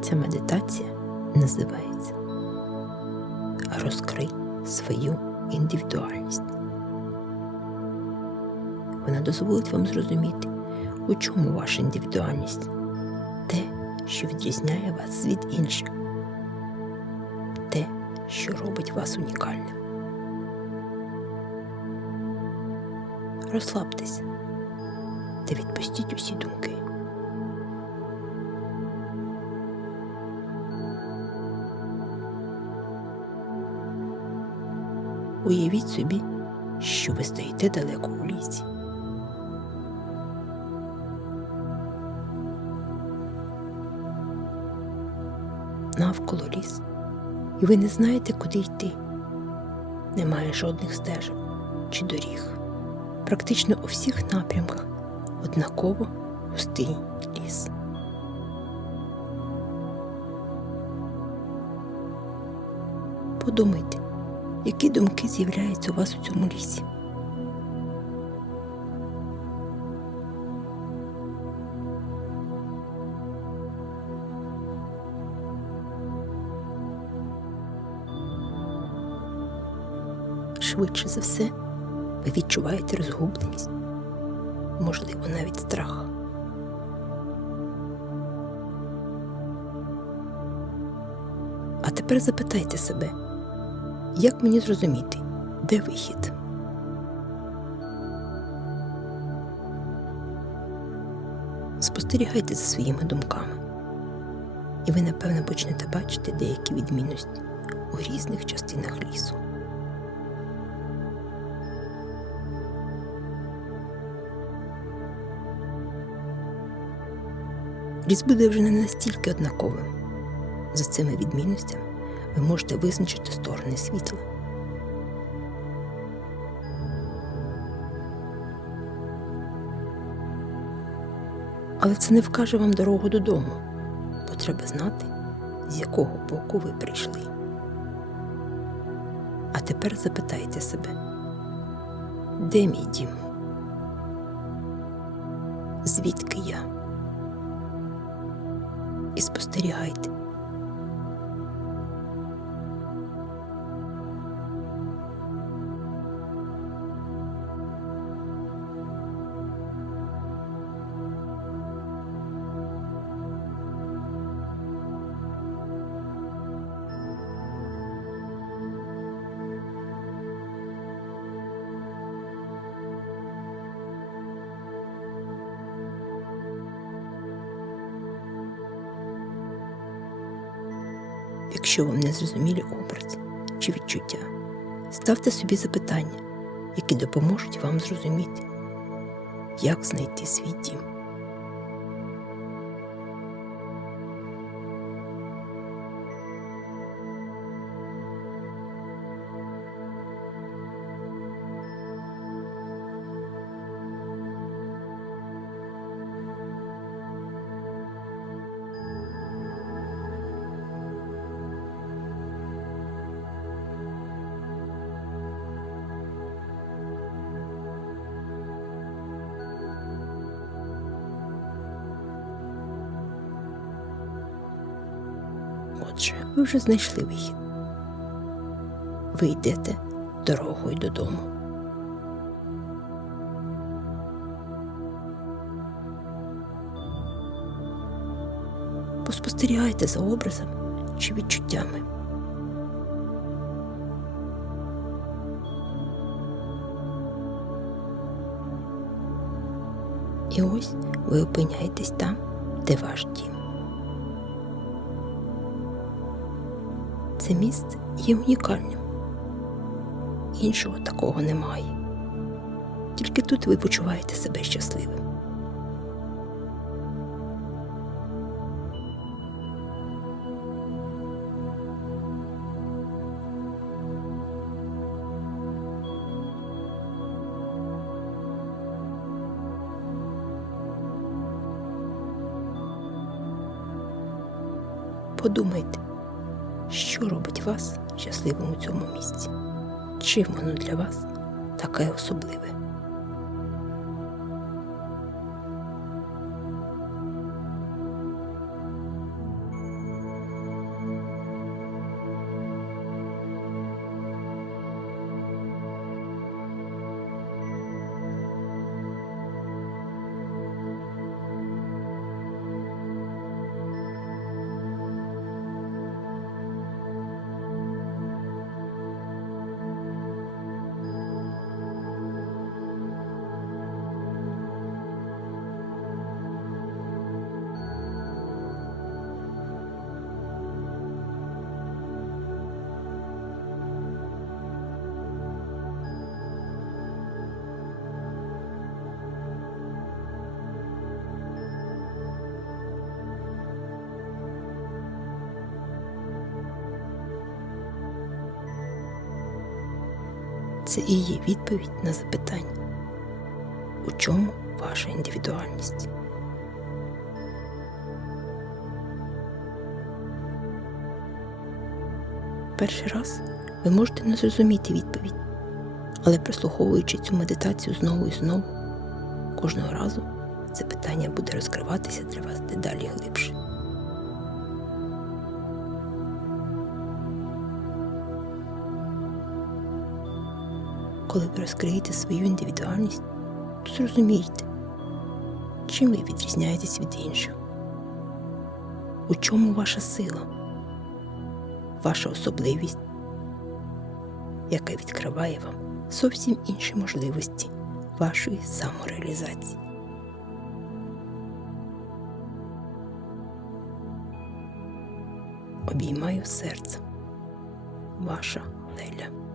Ця медитація називається Розкрий свою індивідуальність. Вона дозволить вам зрозуміти, у чому ваша індивідуальність, те, що відрізняє вас від інших, те, що робить вас унікальним. Розслабтеся та відпустіть усі думки. Уявіть собі, що ви стоїте далеко у лісі. Навколо ліс, і ви не знаєте, куди йти. Немає жодних стежок чи доріг. Практично у всіх напрямках однаково густий ліс. Подумайте, які думки з'являються у вас у цьому лісі. Швидше за все, ви відчуваєте розгубленість, можливо, навіть страх. А тепер запитайте себе, як мені зрозуміти, де вихід? Спостерігайте за своїми думками, і ви, напевно, почнете бачити деякі відмінності у різних частинах лісу. Ліс буде вже не настільки однаковим. За цими відмінностями ви можете визначити сторони світла. Але це не вкаже вам дорогу додому, бо треба знати, з якого боку ви прийшли. А тепер запитайте себе, де мій дім? Звідки я? І спостерігайте. Якщо вам не зрозумілі образи чи відчуття, ставте собі запитання, які допоможуть вам зрозуміти, як знайти свій дім. Ви вже знайшли вихід. Ви йдете дорогою додому. Поспостерігайте за образами чи відчуттями. І ось ви опиняєтесь там, де ваш дім. Це місце є унікальним. Іншого такого немає. Тільки тут ви почуваєте себе щасливим. Подумайте, що робить вас щасливим у цьому місці? Чим воно для вас таке особливе? Це і є відповідь на запитання, у чому ваша індивідуальність. Перший раз ви можете не зрозуміти відповідь, але прислуховуючи цю медитацію знову і знову, кожного разу це питання буде розкриватися для вас дедалі глибше. Коли ви розкриєте свою індивідуальність, то зрозумієте, чим ви відрізняєтесь від інших, у чому ваша сила, ваша особливість, яка відкриває вам зовсім інші можливості вашої самореалізації. Обіймаю серце. Ваша Леля.